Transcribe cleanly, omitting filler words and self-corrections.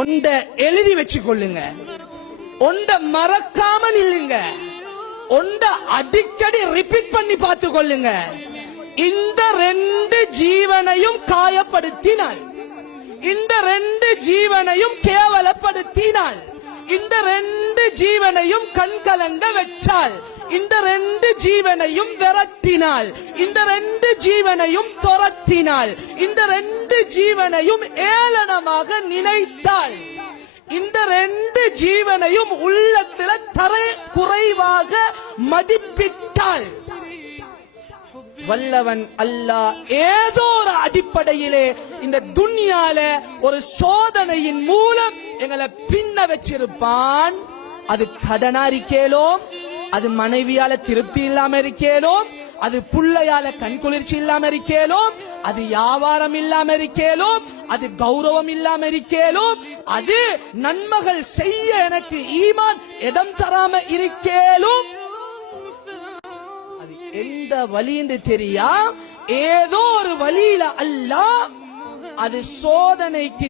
ஒண்ட எழுதி வச்சு கொள்ளுங்க, ஒண்ட மறக்காம நில்லுங்க, ஒண்ட அடிக்கடி ரிப்பீட் பண்ணி பார்த்து கொள்ளுங்க. இந்த ரெண்டு ஜீவனையும் காயப்படுத்தினாள், இந்த ரெண்டு ஜீவனையும் கேவலப்படுத்தினாள், இந்த ரெண்டு ஜீவனையும் கண்கலங்க வச்சாள், இந்த ரெண்டு ஜீவனையும் விரட்டினாள், இந்த ரெண்டு ஜீவனையும் துரத்தினாள், இந்த ரெண்டு ஜீவனையும் ஏளனமாக நினைத்தாள், இந்த ரெண்டு ஜீவனையும் உள்ளத்தில் தரை குறைவாக மதிப்பிட்டாள். வல்லவன் அல்லாஹ் ஏதோ ஒரு அடிப்படையிலே இந்த துன்யால ஒரு சோதனையின் மூலம் எங்களை பின்ன வச்சிருப்பான். அது கடனா இருக்கேலோம், அது மனைவியால திருப்தி இல்லாம இருக்கேலோம், அது புள்ளையால கண்குளிர்ச்சி இல்லாம இருக்கேலோம், அது வியாபாரம் இல்லாம இருக்கேலோம், அது கௌரவம் இல்லாம இருக்கேலோம், அது நன்மைகள் செய்ய எனக்கு ஈமான் இடம் தராம இருக்கேலும், அது எந்த வழி என்று தெரியா ஏதோ ஒரு வழியில அல்லாஹ் அது சோதனைக்கு